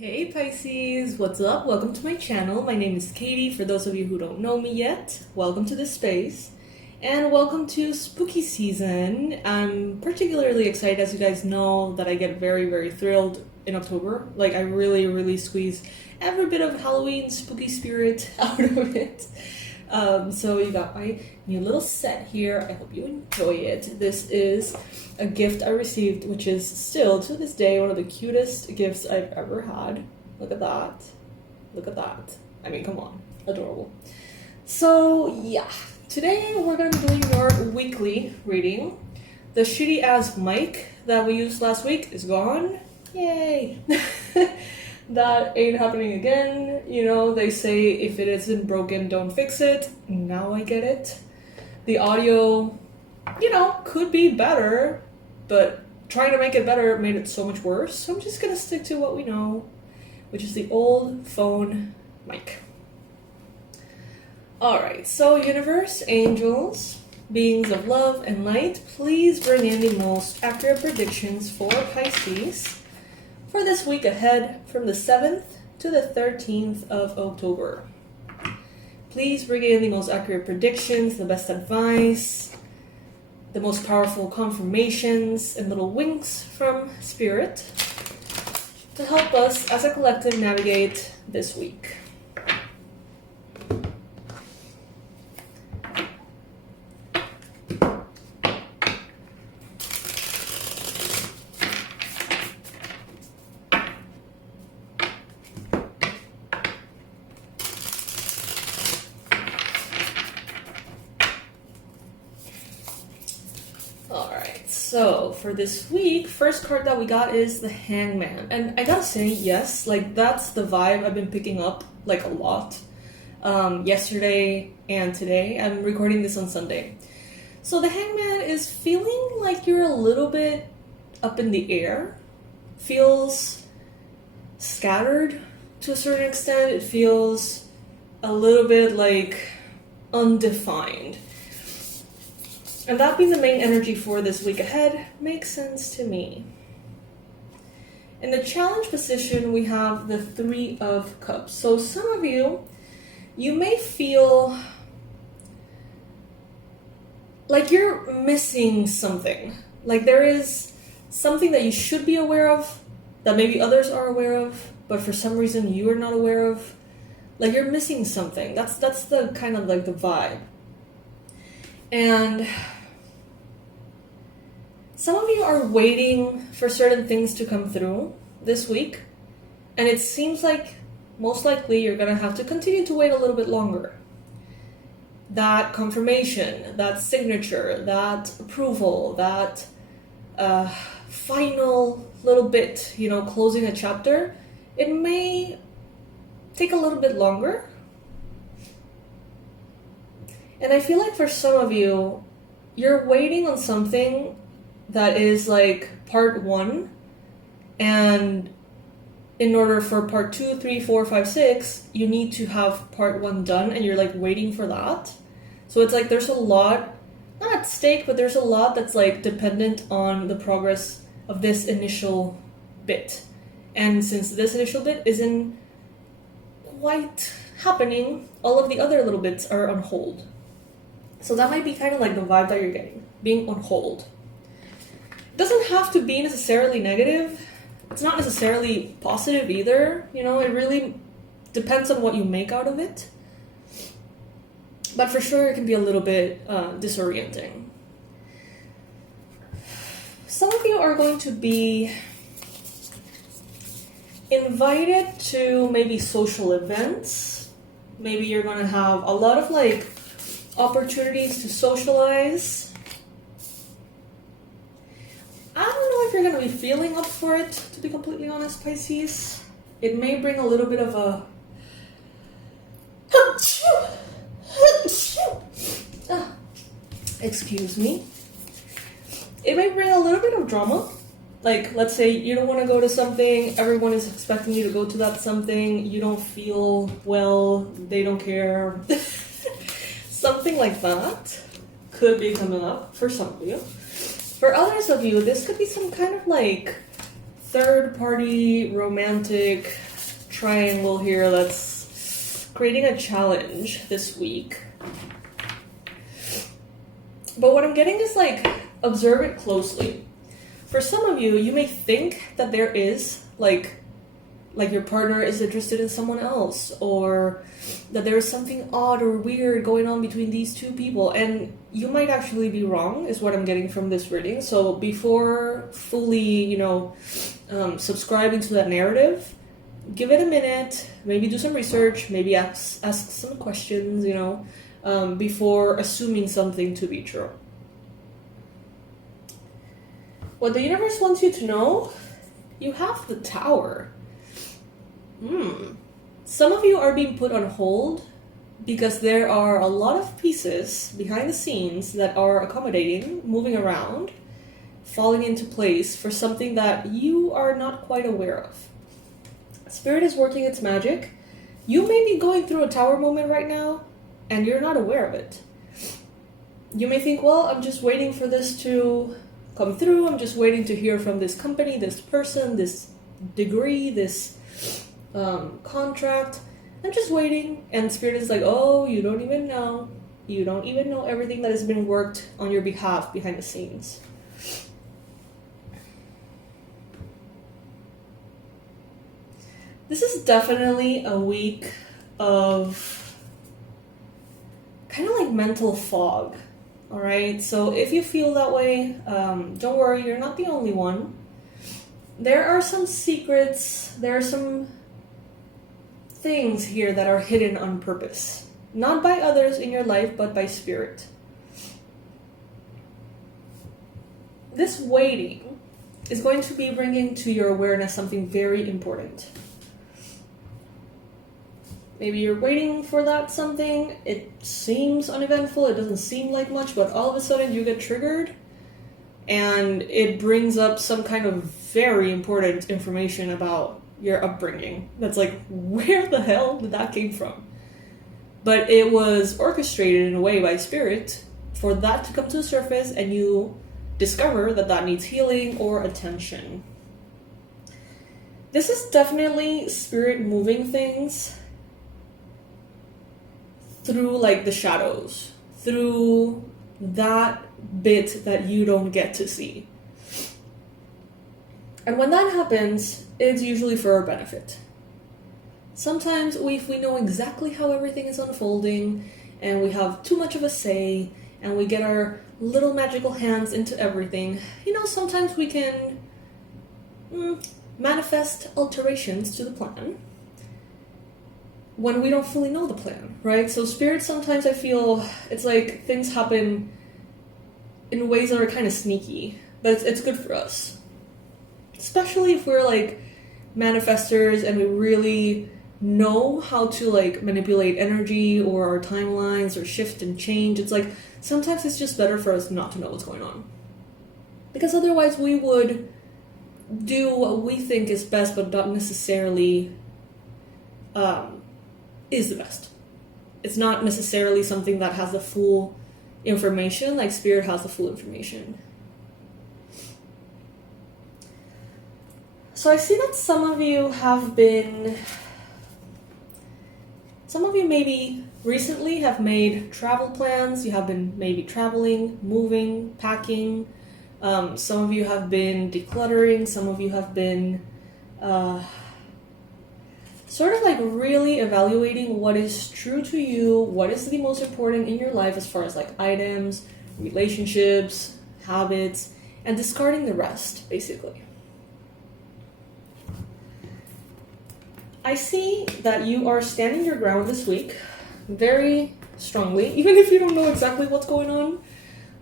Hey Pisces, what's up? Welcome to my channel. My name is Katie. For those of you who don't know me yet, welcome to this space. And welcome to spooky season. I'm particularly excited, as you guys know, that I get very thrilled in October. Like, I really squeeze every bit of Halloween spooky spirit out of it. So you got my new little set here. I hope you enjoy it. This is a gift I received, which is still, to this day, one of the cutest gifts I've ever had. Look at that. Look at that. I mean, come on. Adorable. So, yeah. Today, we're going to be doing your weekly reading. The shitty-ass mic that we used last week is gone. Yay! That ain't happening again. You know, they say if it isn't broken, don't fix it. Now I get it. The audio, you know, could be better, but trying to make it better made it so much worse. So I'm just gonna stick to what we know, which is the old phone mic. Alright, so universe, angels, beings of love and light, please bring in the most accurate predictions for Pisces for this week ahead from the 7th to the 13th of October. Please bring in the most accurate predictions, the best advice, the most powerful confirmations, and little winks from Spirit to help us as a collective navigate this week. So, for this week, first card that we got is the Hangman. And I gotta say, yes, like, that's the vibe I've been picking up, like, a lot. Yesterday and today. I'm recording this on Sunday. So the Hangman is feeling like you're a little bit up in the air. Feels scattered to a certain extent. It feels a little bit, like, undefined. And that being the main energy for this week ahead makes sense to me. In the challenge position, we have the Three of Cups. So some of you may feel like you're missing something. Like there is something that you should be aware of, that maybe others are aware of, but for some reason you are not aware of. Like you're missing something. That's the kind of like the vibe. And some of you are waiting for certain things to come through this week, and it seems like most likely you're going to have to continue to wait a little bit longer. That confirmation, that signature, that approval, that final little bit, you know, closing a chapter, it may take a little bit longer. And I feel like for some of you, you're waiting on something that is like part 1, and in order for part 2, 3, 4, 5, 6, you need to have part 1 done, and you're like waiting for that. So it's like there's a lot, not at stake, but there's a lot that's like dependent on the progress of this initial bit. And since this initial bit isn't quite happening, all of the other little bits are on hold. So that might be kind of like the vibe that you're getting, being on hold. It doesn't have to be necessarily negative. It's not necessarily positive either. You know, it really depends on what you make out of it. But for sure, it can be a little bit disorienting. Some of you are going to be invited to maybe social events. Maybe you're going to have a lot of like opportunities to socialize. I don't know if you're going to be feeling up for it, to be completely honest, Pisces. It may bring a little bit of a... excuse me. It may bring a little bit of drama. Like, let's say you don't want to go to something, everyone is expecting you to go to that something, you don't feel well, they don't care. Something like that could be coming up for some of you. For others of you, this could be some kind of like third-party romantic triangle here that's creating a challenge this week. But what I'm getting is like, observe it closely. For some of you, you may think that there is like your partner is interested in someone else, or that there is something odd or weird going on between these two people, and you might actually be wrong, is what I'm getting from this reading. So before fully, subscribing to that narrative, give it a minute, maybe do some research, maybe ask some questions, before assuming something to be true. What the universe wants you to know, you have the Tower. Some of you are being put on hold because there are a lot of pieces behind the scenes that are accommodating, moving around, falling into place for something that you are not quite aware of. Spirit is working its magic. You may be going through a Tower moment right now, and you're not aware of it. You may think, well, I'm just waiting for this to come through. I'm just waiting to hear from this company, this person, this degree, this contract. I'm just waiting. And Spirit is like, oh, you don't even know. You don't even know everything that has been worked on your behalf behind the scenes. This is definitely a week of kind of like mental fog. All right. So if you feel that way, don't worry. You're not the only one. There are some secrets. There are some things here that are hidden on purpose, not by others in your life, but by Spirit. This waiting is going to be bringing to your awareness something very important. Maybe you're waiting for that something, it seems uneventful, it doesn't seem like much, but all of a sudden you get triggered and it brings up some kind of very important information about your upbringing. That's like, where the hell did that came from? But it was orchestrated in a way by Spirit for that to come to the surface, and you discover that that needs healing or attention. This is definitely Spirit moving things through like the shadows, through that bit that you don't get to see. And when that happens, it's usually for our benefit. Sometimes if we know exactly how everything is unfolding, and we have too much of a say, and we get our little magical hands into everything, sometimes we can manifest alterations to the plan when we don't fully know the plan, right? So Spirit, sometimes I feel it's like things happen in ways that are kind of sneaky, but it's good for us. Especially if we're like manifestors and we really know how to like manipulate energy or our timelines or shift and change. It's like sometimes it's just better for us not to know what's going on, because otherwise we would do what we think is best but not necessarily is the best. It's not necessarily something that has the full information, like Spirit has the full information. So I see that some of you maybe recently have made travel plans. You have been maybe traveling, moving, packing. Some of you have been decluttering. Some of you have been sort of like really evaluating what is true to you, what is the most important in your life as far as like items, relationships, habits, and discarding the rest, basically. I see that you are standing your ground this week very strongly, even if you don't know exactly what's going on.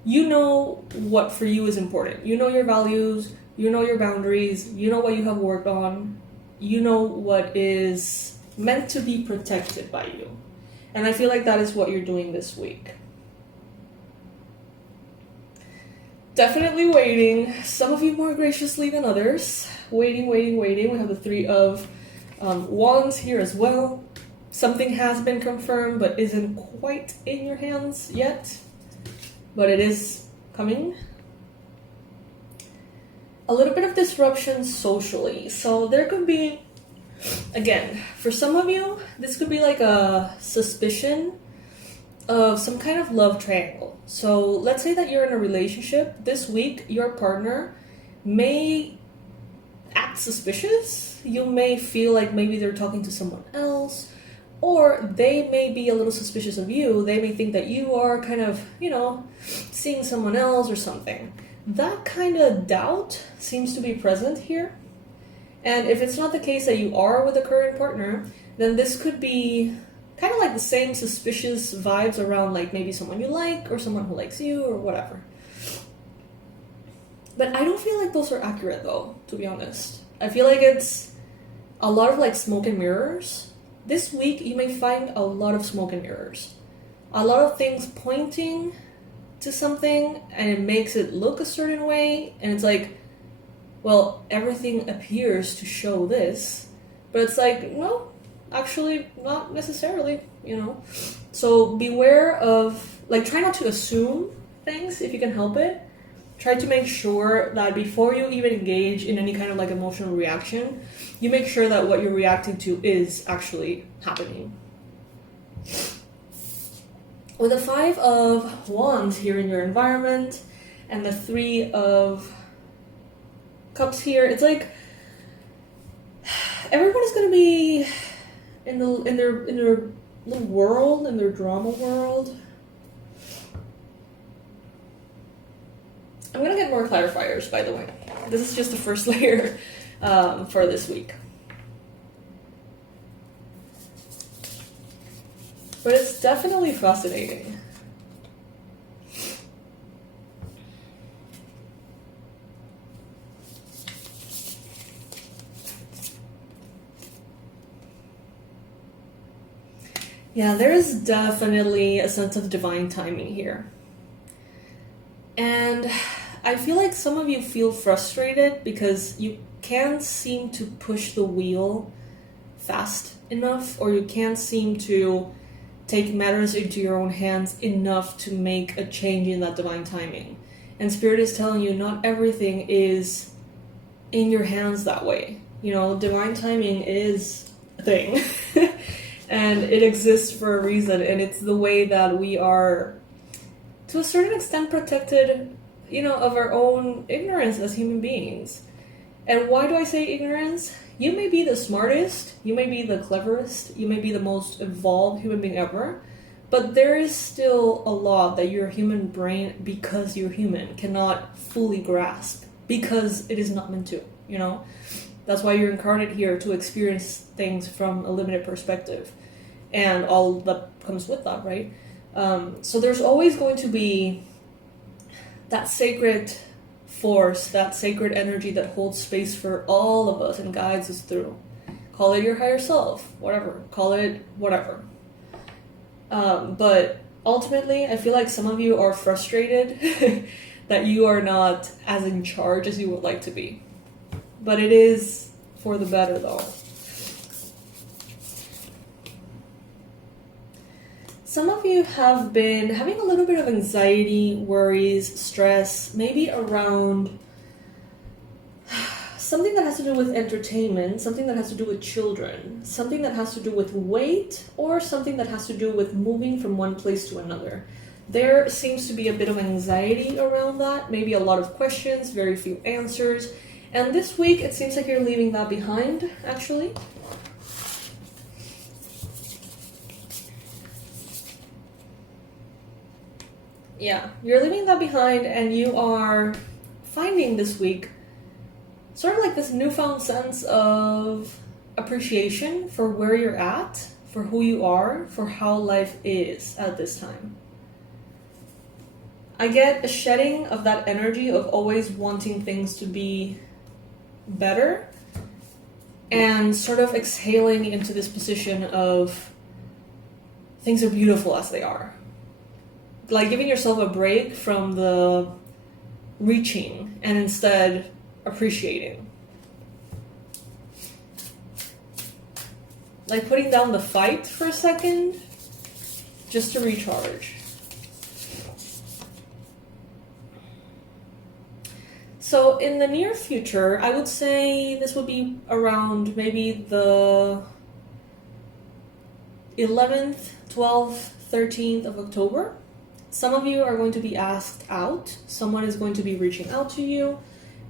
You know what for you is important. You know your values, you know your boundaries, you know what you have worked on, you know what is meant to be protected by you. And I feel like that is what you're doing this week. Definitely waiting. Some of you more graciously than others. Waiting. We have the Three of Wands here as well. Something has been confirmed but isn't quite in your hands yet, but it is coming. A little bit of disruption socially. So there could be Again, for some of you, this could be like a suspicion of some kind of love triangle. So let's say that you're in a relationship. This week, your partner may act suspicious. You may feel like maybe they're talking to someone else, or they may be a little suspicious of you. They may think that you are kind of, seeing someone else or something. That kind of doubt seems to be present here. And if it's not the case that you are with a current partner, then this could be kind of like the same suspicious vibes around like maybe someone you like or someone who likes you or whatever. But I don't feel like those are accurate though, to be honest. I feel like it's a lot of like smoke and mirrors. This week you may find a lot of smoke and mirrors. A lot of things pointing to something and it makes it look a certain way, and it's like, well, everything appears to show this, but it's like, no, actually not necessarily, So beware of, like, try not to assume things if you can help it. Try to make sure that before you even engage in any kind of like emotional reaction, you make sure that what you're reacting to is actually happening. With the 5 of Wands here in your environment and the 3 of Cups here, it's like everybody's gonna be in their little world, in their drama world. I'm gonna get more clarifiers, by the way. This is just the first layer for this week. But it's definitely fascinating. Yeah, there is definitely a sense of divine timing here. And I feel like some of you feel frustrated because you can't seem to push the wheel fast enough, or you can't seem to take matters into your own hands enough to make a change in that divine timing. And Spirit is telling you not everything is in your hands that way. Divine timing is a thing. And it exists for a reason, and it's the way that we are, to a certain extent, protected, of our own ignorance as human beings. And why do I say ignorance? You may be the smartest, you may be the cleverest, you may be the most evolved human being ever, but there is still a lot that your human brain, because you're human, cannot fully grasp, because it is not meant to, That's why you're incarnate here, to experience things from a limited perspective, and all that comes with that, right? So there's always going to be that sacred force, that sacred energy that holds space for all of us and guides us through. Call it your higher self, whatever. Call it whatever. But ultimately, I feel like some of you are frustrated that you are not as in charge as you would like to be. But it is for the better, though. Some of you have been having a little bit of anxiety, worries, stress, maybe around something that has to do with entertainment, something that has to do with children, something that has to do with weight, or something that has to do with moving from one place to another. There seems to be a bit of anxiety around that, maybe a lot of questions, very few answers. And this week, it seems like you're leaving that behind, actually. Yeah, you're leaving that behind, and you are finding this week sort of like this newfound sense of appreciation for where you're at, for who you are, for how life is at this time. I get a shedding of that energy of always wanting things to be better, and sort of exhaling into this position of things are beautiful as they are. Like giving yourself a break from the reaching and instead appreciating. Like putting down the fight for a second just to recharge. So in the near future, I would say this would be around maybe the 11th, 12th, 13th of October. Some of you are going to be asked out. Someone is going to be reaching out to you.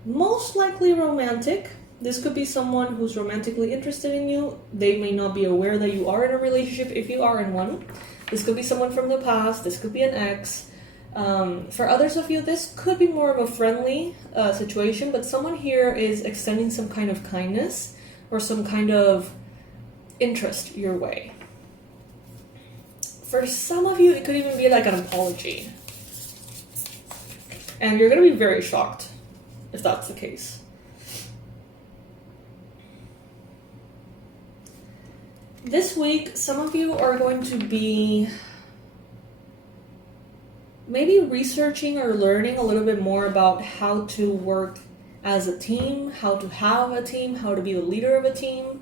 Most likely romantic. This could be someone who's romantically interested in you. They may not be aware that you are in a relationship if you are in one. This could be someone from the past. This could be an ex. For others of you, this could be more of a friendly situation, but someone here is extending some kind of kindness or some kind of interest your way. For some of you, it could even be like an apology. And you're going to be very shocked if that's the case. This week, some of you are going to be maybe researching or learning a little bit more about how to work as a team, how to have a team, how to be the leader of a team.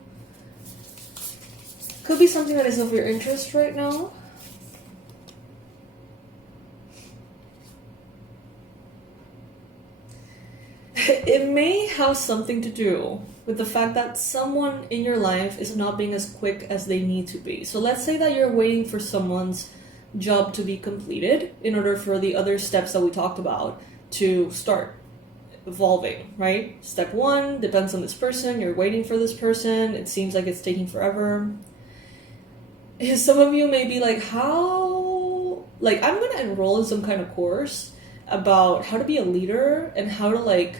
Could be something that is of your interest right now. It may have something to do with the fact that someone in your life is not being as quick as they need to be. So let's say that you're waiting for someone's job to be completed in order for the other steps that we talked about to start evolving, right? Step 1 depends on this person. You're waiting for this person. It seems like it's taking forever. Some of you may be like, I'm going to enroll in some kind of course about how to be a leader and how to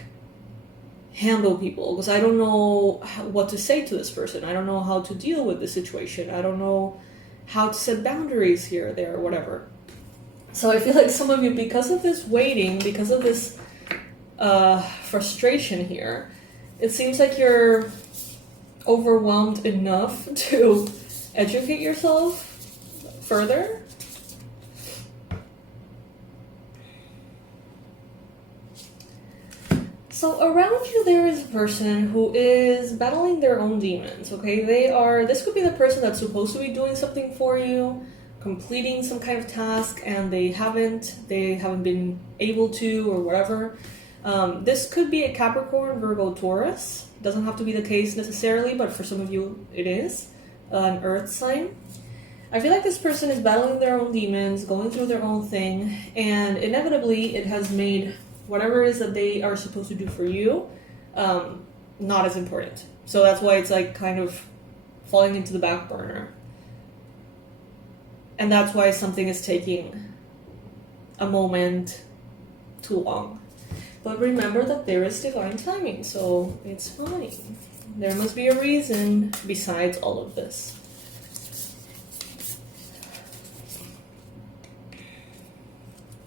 handle people, because I don't know what to say to this person. I don't know how to deal with the situation. I don't know how to set boundaries here, there, or whatever. So I feel like some of you, because of this waiting, because of this frustration here, it seems like you're overwhelmed enough to educate yourself further. So around you there is a person who is battling their own demons, okay? This could be the person that's supposed to be doing something for you, completing some kind of task, and they haven't been able to, or whatever. This could be a Capricorn, Virgo, Taurus. It doesn't have to be the case necessarily, but for some of you it is. An earth sign. I feel like this person is battling their own demons, going through their own thing, and inevitably it has made whatever it is that they are supposed to do for you, not as important. So that's why it's kind of falling into the back burner. And that's why something is taking a moment too long. But remember that there is divine timing, so it's fine. There must be a reason besides all of this.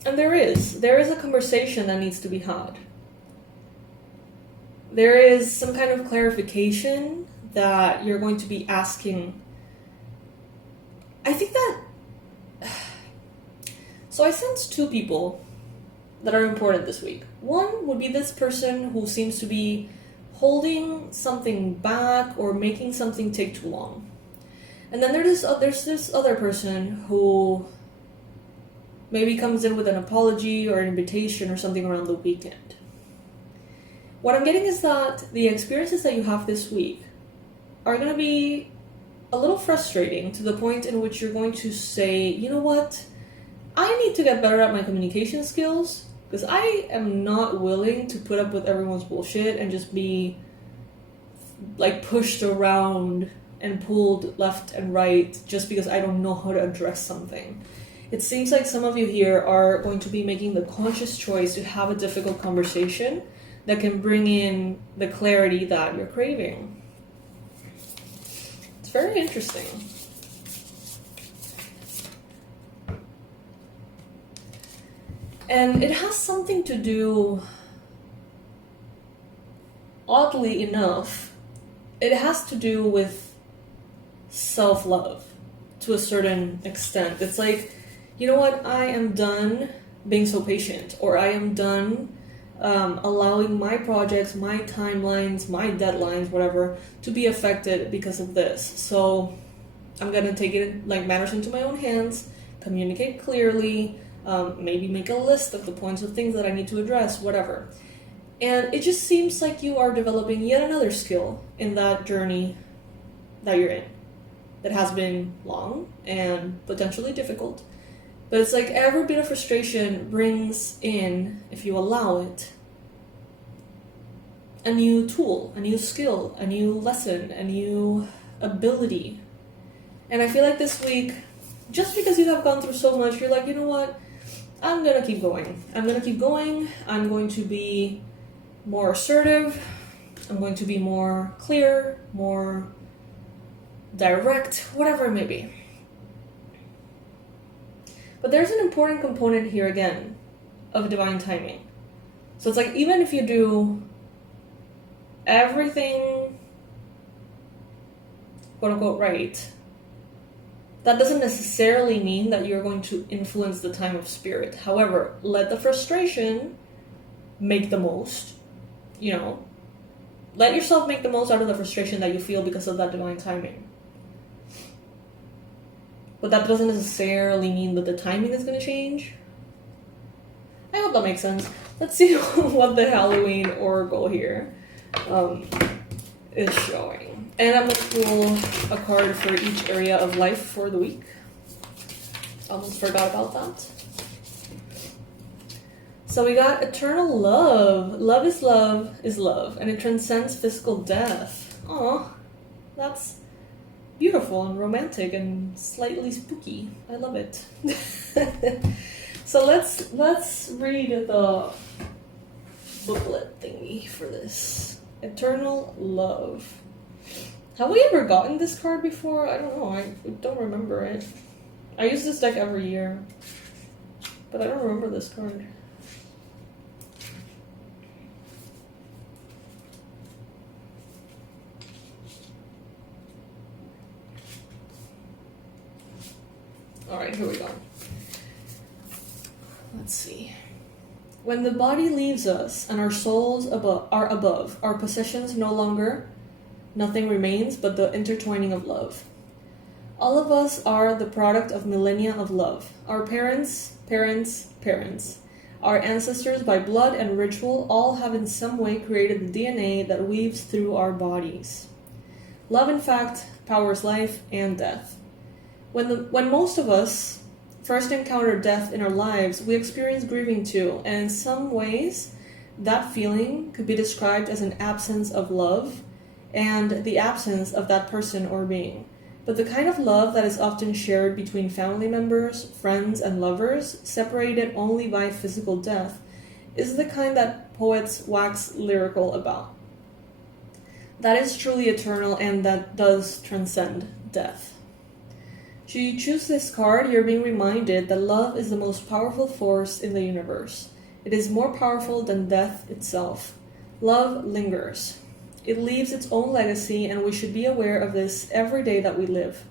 And there is a conversation that needs to be had. There is some kind of clarification that you're going to be asking. I think that... So I sense two people that are important this week. One would be this person who seems to be holding something back or making something take too long. And then there's this other person who maybe comes in with an apology or an invitation or something around the weekend. What I'm getting is that the experiences that you have this week are going to be a little frustrating to the point in which you're going to say, you know what, I need to get better at my communication skills because I am not willing to put up with everyone's bullshit and just be pushed around and pulled left and right just because I don't know how to address something. It seems like some of you here are going to be making the conscious choice to have a difficult conversation that can bring in the clarity that you're craving. It's very interesting. And it has something to do, oddly enough, it has to do with self-love to a certain extent. It's like, you know what, I am done being so patient, or I am done allowing my projects, my timelines, my deadlines, whatever, to be affected because of this. So I'm going to take it matters into my own hands, communicate clearly, maybe make a list of the points of things that I need to address, whatever. And it just seems like you are developing yet another skill in that journey that you're in, that has been long and potentially difficult. But it's like every bit of frustration brings in, if you allow it, a new tool, a new skill, a new lesson, a new ability. And I feel like this week, just because you have gone through so much, you're like, you know what? I'm gonna keep going. I'm gonna keep going. I'm going to be more assertive. I'm going to be more clear, more direct, whatever it may be. But there's an important component here again of divine timing. So it's like, even if you do everything quote unquote right, that doesn't necessarily mean that you're going to influence the time of spirit. However, let the frustration make the most, let yourself make the most out of the frustration that you feel because of that divine timing. But that doesn't necessarily mean that the timing is going to change. I hope that makes sense. Let's see what the Halloween oracle here is showing. And I'm going to pull a card for each area of life for the week. Almost forgot about that. So we got eternal love. Love is love, and it transcends physical death. Aw, that's beautiful and romantic and slightly spooky. I love it. So let's read the booklet thingy for this. Eternal love. Have we ever gotten this card before? I don't know. I don't remember it. I use this deck every year, but I don't remember this card. Alright, here we go. Let's see. When the body leaves us and our souls are above, our possessions no longer, nothing remains but the intertwining of love. All of us are the product of millennia of love. Our parents, our ancestors by blood and ritual all have in some way created the DNA that weaves through our bodies. Love, in fact, powers life and death. When most of us first encounter death in our lives, we experience grieving too, and in some ways, that feeling could be described as an absence of love and the absence of that person or being. But the kind of love that is often shared between family members, friends, and lovers, separated only by physical death, is the kind that poets wax lyrical about. That is truly eternal and that does transcend death. Should you choose this card, you're being reminded that love is the most powerful force in the universe. It is more powerful than death itself. Love lingers. It leaves its own legacy, and we should be aware of this every day that we live.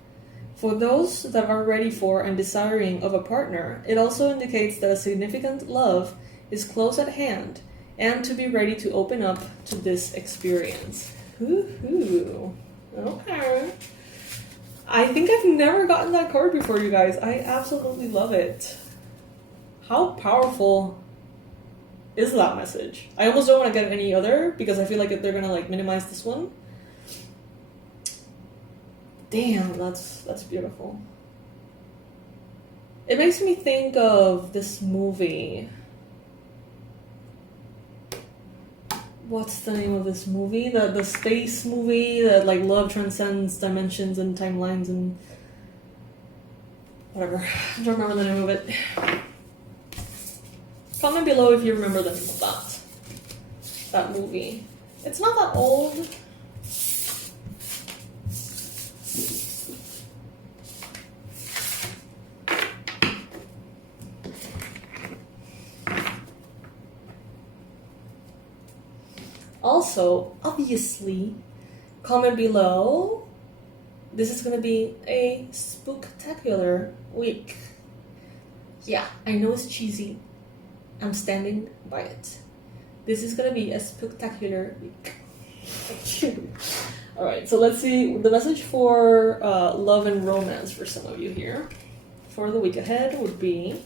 For those that are ready for and desiring of a partner, it also indicates that a significant love is close at hand, and to be ready to open up to this experience. Woohoo! Okay. I think I've never gotten that card before, you guys. I absolutely love it. How powerful is that message? I almost don't want to get any other because I feel like they're gonna minimize this one. Damn, that's beautiful. It makes me think of this movie. What's the name of this movie? The space movie that love transcends dimensions and timelines and whatever. I don't remember the name of it. Comment below if you remember the name of that movie. It's not that old. Also, obviously, comment below. This is going to be a spooktacular week. Yeah, I know it's cheesy. I'm standing by it. This is going to be a spooktacular week. Alright, so let's see. The message for love and romance for some of you here for the week ahead would be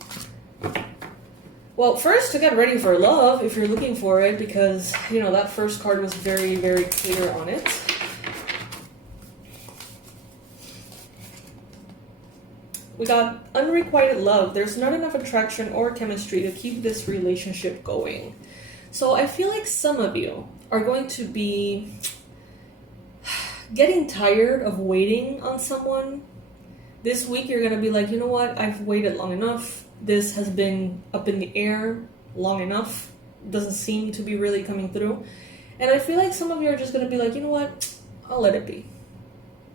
Well, first, to get ready for love, if you're looking for it, because, you know, that first card was very, very clear on it. We got unrequited love. There's not enough attraction or chemistry to keep this relationship going. So I feel like some of you are going to be getting tired of waiting on someone. This week you're going to be like, you know what, I've waited long enough. This has been up in the air long enough. It doesn't seem to be really coming through. And I feel like some of you are just going to be like, you know what, I'll let it be.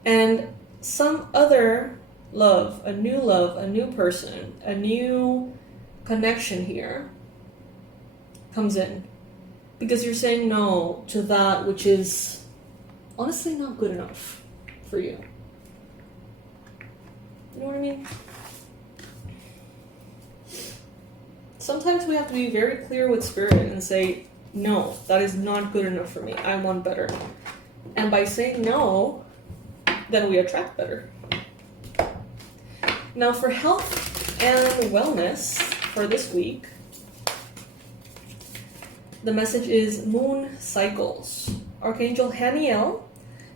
And some other love, a new person, a new connection here comes in. Because you're saying no to that which is honestly not good enough for you. You know what I mean? Sometimes we have to be very clear with spirit and say, no, that is not good enough for me. I want better. And by saying no, then we attract better. Now for health and wellness for this week, the message is moon cycles. Archangel Haniel,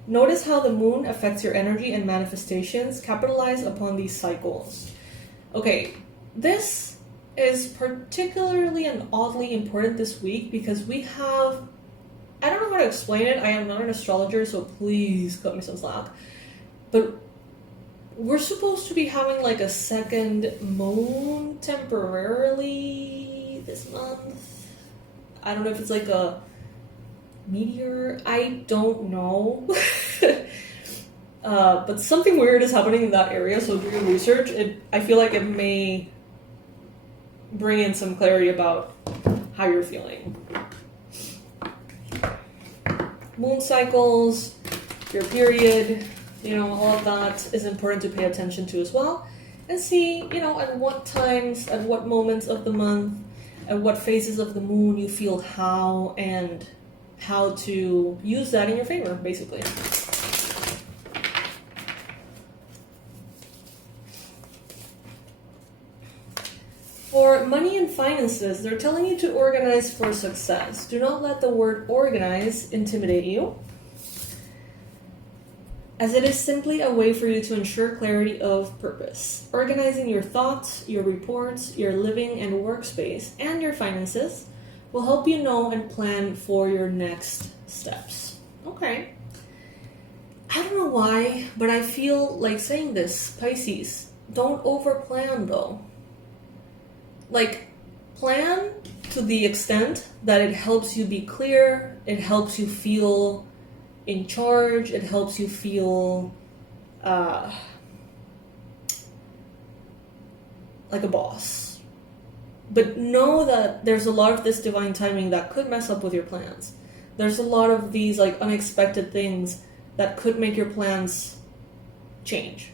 notice how the moon affects your energy and manifestations. Capitalize upon these cycles. Okay, this is particularly and oddly important this week because we have, I don't know how to explain it. I am not an astrologer, so please cut me some slack. But we're supposed to be having like a second moon temporarily this month. I don't know if it's like a meteor. I don't know. But something weird is happening in that area, so do your research. I feel like it may bring in some clarity about how you're feeling. Moon cycles, your period, you know, all of that is important to pay attention to as well. And see, you know, at what times, at what moments of the month, at what phases of the moon you feel how, and how to use that in your favor, basically. For money and finances, they're telling you to organize for success. Do not let the word organize intimidate you, as it is simply a way for you to ensure clarity of purpose. Organizing your thoughts, your reports, your living and workspace, and your finances will help you know and plan for your next steps. Okay. I don't know why, but I feel like saying this, Pisces. Don't overplan though. Like, plan to the extent that it helps you be clear, it helps you feel in charge, it helps you feel like a boss. But know that there's a lot of this divine timing that could mess up with your plans. There's a lot of these like unexpected things that could make your plans change.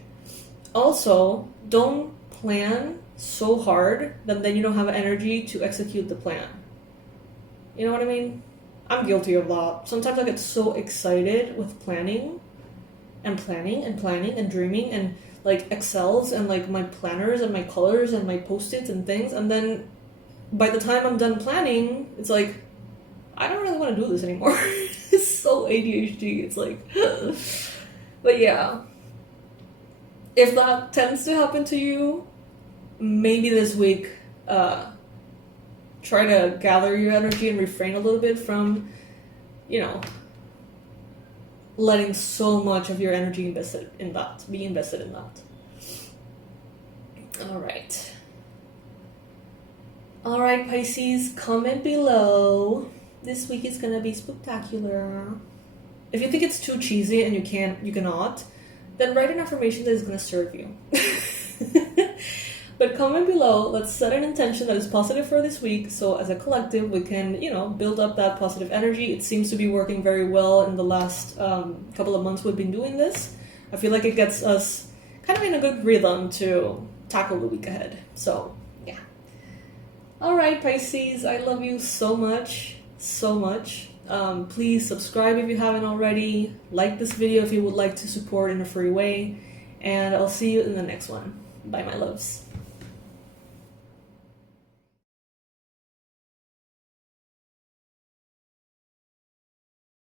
Also, don't plan so hard that then you don't have energy to execute the plan. You know what I mean? I'm guilty of that. Sometimes I get so excited with planning and dreaming and like Excels and like my planners and my colors and my Post-its and things, and then by the time I'm done planning, it's like, I don't really want to do this anymore. It's so ADHD. It's like, but yeah. If that tends to happen to you, maybe this week, try to gather your energy and refrain a little bit from, you know, letting so much of your energy be invested in that. All right, Pisces, comment below. This week is gonna be spectacular. If you think it's too cheesy and you cannot, then write an affirmation that is gonna serve you. But comment below, let's set an intention that is positive for this week, so as a collective we can, you know, build up that positive energy. It seems to be working very well in the last couple of months we've been doing this. I feel like it gets us kind of in a good rhythm to tackle the week ahead. So, yeah. Alright, Pisces, I love you so much, so much. Please subscribe if you haven't already. Like this video if you would like to support in a free way. And I'll see you in the next one. Bye, my loves.